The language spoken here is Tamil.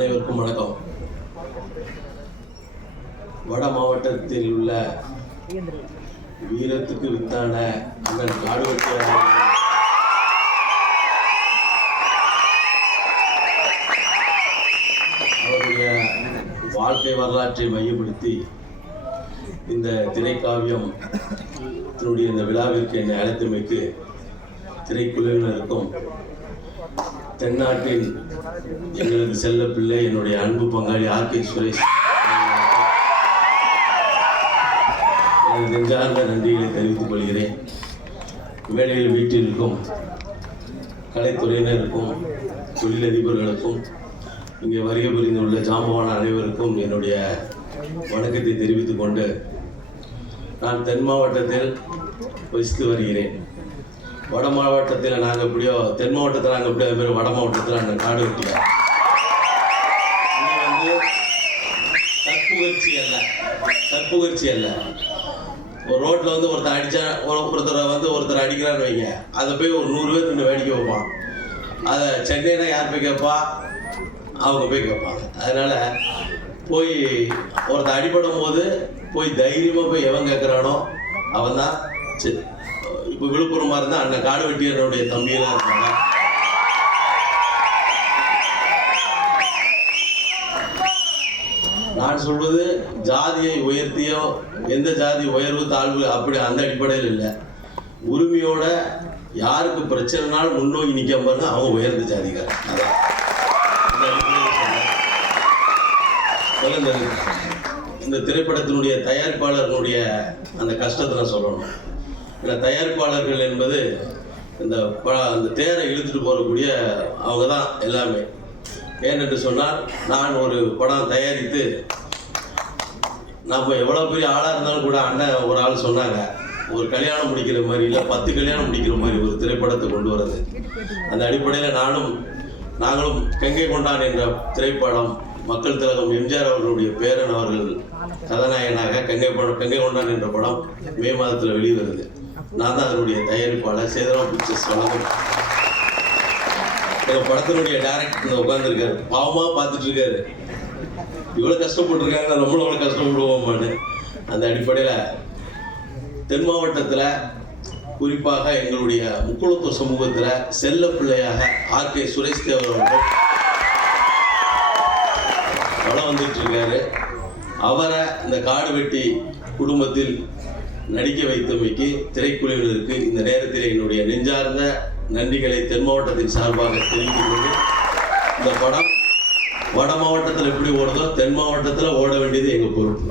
அனைவருக்கும் வணக்கம். வட மாவட்டத்தில் உள்ள வீரத்துக்கு வித்தான அண்ணன் காடுவெட்டியார். அவருடைய வாழ்க்கை வரலாற்றை மையப்படுத்தி இந்த திரைக்காவியம் தன்னுடைய இந்த விழாவிற்கு என்னை அழைத்தமைக்கு திரைக்குழுவினருக்கும் தென்னாட்டின் எங்களது செல்ல பிள்ளை என்னுடைய அன்பு பங்காளி ஆர் கே சுரேஷ். எனது நெஞ்சார்ந்த நன்றிகளை தெரிவித்துக் கொள்கிறேன். வேலையில் வீட்டில் இருக்கும் கலைத்துறையினருக்கும் தொழிலதிபர்களுக்கும் இங்கே வருகை புரிந்துள்ள ஜாம்பவான அனைவருக்கும் என்னுடைய வணக்கத்தை தெரிவித்துக் கொண்டு நான் தென் மாவட்டத்தில் வசித்து வருகிறேன். வட மாவட்டத்தில் நாங்கள் எப்படியோ தென் மாவட்டத்தில் நாங்கள் எப்படியோ அது மாதிரி வட மாவட்டத்தில் அந்த காடு வெட்டில வந்து தற்புகர்ச்சி அல்ல. தற்புகழ்ச்சி அல்ல. ஒரு ரோட்டில் வந்து ஒருத்தர் அடித்தா ஒருத்தரை வந்து ஒருத்தர் அடிக்கிறான்னு வைங்க. அதை போய் ஒரு நூறு பேர் நின்று வேடிக்கை வைப்பான் அதை சென்னைனா யார் போய் கேட்பா? அவங்க போய் கேட்பாங்க. அதனால் போய் ஒருத்தர் அடிபடும் போது போய் தைரியமாக போய் எவன் கேட்குறானோ அவன் தான் சரி இப்போ விழுப்புரமாக இருந்தால் அண்ணன் காடு வெட்டியனுடைய தம்பியெல்லாம் இருக்காங்க நான் சொல்வது ஜாதியை உயர்த்தியோ எந்த ஜாதி உயர்வு தாழ்வு அப்படி அந்த அடிப்படையில் இல்லை. உரிமையோட யாருக்கு பிரச்சனைனாலும் முன்னோக்கி நிற்க பாருங்க அவங்க உயர்ந்த ஜாதிகார் அதான். சொல்றேன். இந்த இந்த திரைப்படத்தினுடைய தயாரிப்பாளர்களுடைய அந்த கஷ்டத்தை நான் சொல்லணும். இந்த தயாரிப்பாளர்கள் என்பது இந்த ப அந்த தேரை இழுத்துட்டு போகக்கூடிய அவங்க தான் எல்லாமே. ஏனென்று சொன்னால் நான் ஒரு படம் தயாரித்து நம்ம எவ்வளோ பெரிய ஆளாக இருந்தாலும் கூட அண்ணன் ஒரு ஆள் சொன்னாங்க ஒரு கல்யாணம் முடிக்கிற மாதிரி இல்லை பத்து கல்யாணம் முடிக்கிற மாதிரி ஒரு திரைப்படத்தை கொண்டு வர்றது. அந்த அடிப்படையில் நானும் நாங்களும் கங்கை கொண்டான் என்ற திரைப்படம் மக்கள் திலகம் எம்ஜிஆர் அவர்களுடைய பேரன் அவர்கள் கதாநாயகனாக கங்கை கொ- கங்கை கொண்டான் என்ற படம் மே மாதத்தில் வெளிவருது. நான் தான் அதனுடைய தயாரிப்பாளர் சேதராம் பிக்சர்ஸ் வழங்கும். எங்கள் படத்தினுடைய டேரக்டர் உட்காந்துருக்காரு பாவமாக பார்த்துட்டு இருக்காரு இவ்வளோ கஷ்டப்பட்டுருக்காங்க நம்மளும் அவ்வளோ கஷ்டப்படுவோமான்னு அந்த அடிப்படையில் தென் மாவட்டத்தில் குறிப்பாக எங்களுடைய முக்குளத்தூர் சமூகத்தில் செல்ல பிள்ளையாக ஆர் கே சுரேஷ் தேவர் அவர்கள் வளம் வந்துட்டு இருக்காரு அவரை இந்த காடு வெட்டி குடும்பத்தில் நடிக்க வைத்தமைக்கு திரைக்குழுவினருக்கு இந்த நேரத்தில் என்னுடைய நெஞ்சார்ந்த நன்றிகளை தென் மாவட்டத்தின் சார்பாக தெரிவித்துக் கொண்டு இந்த படம் வட மாவட்டத்தில் எப்படி ஓடுதோ தென் மாவட்டத்தில் ஓட வேண்டியது எங்கள் பொறுப்பு.